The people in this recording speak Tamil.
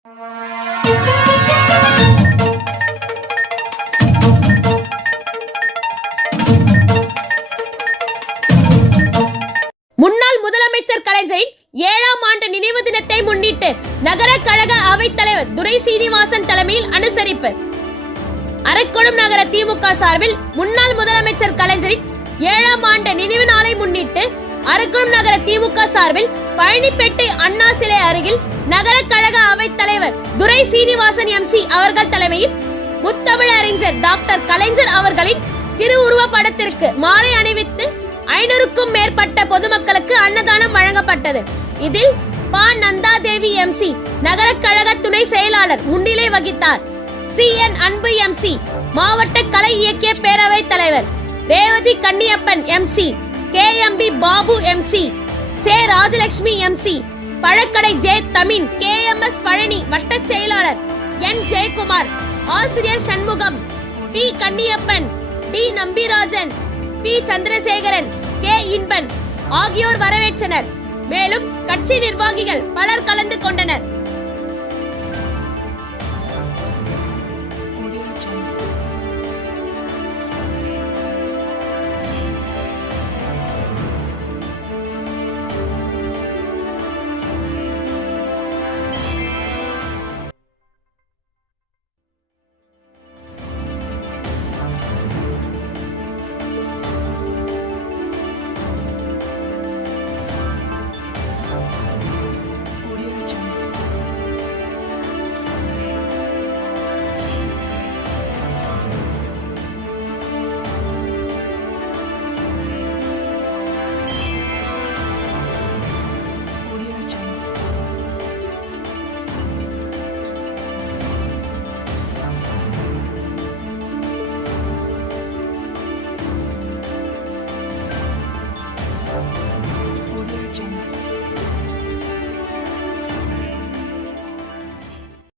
முன்னாள் முதலமைச்சர் கலைஞரின் 7ஆம் ஆண்டு நினைவு தினத்தை முன்னிட்டு நகர கழக அவைத் தலைவர் துரை சீனிவாசன் தலைமையில் அனுசரிப்பு. அரக்கோணம் நகர திமுக சார்பில் முன்னாள் முதலமைச்சர் கலைஞரின் 7ஆம் ஆண்டு நினைவு நாளை முன்னிட்டு அரக்கோணம் நகர திமுக சார்பில் பழனிப்பேட்டை அண்ணா சிலை அருகில் நகர கழக அவைத் தலைவர் துரை சீனிவாசன் MC அவர்கள் தலைமையில் முத்தமிழறிஞர் டாக்டர் கலைஞர் அவர்களின் திருவுருவ படத்திற்கு மாலை அணிவித்து 500க்கும் மேற்பட்ட பொதுமக்களுக்கு அன்னதானம் வழங்கப்பட்டது. இதில் பா நந்தாதேவி MC நகர கழக துணை செயலாளர் முன்னிலை வகித்தார். CN அன்பு MC மாவட்ட கலை இயக்கிய பேரவைத் தலைவர் Revathi Kanniyappan MC, KMB Babu MC, சே ராஜலட்சுமி MC, பழக்கடை ஜே தமின், KMS பழனி வட்ட செயலாளர் N ஜெயக்குமார், ஆசிரியர் Shanmugam, P Kanniappan, D Nambirajan, P Chandrasekaran, K Inban ஆகியோர் வரவேற்றனர். மேலும் கட்சி நிர்வாகிகள் பலர் கலந்து கொண்டனர்.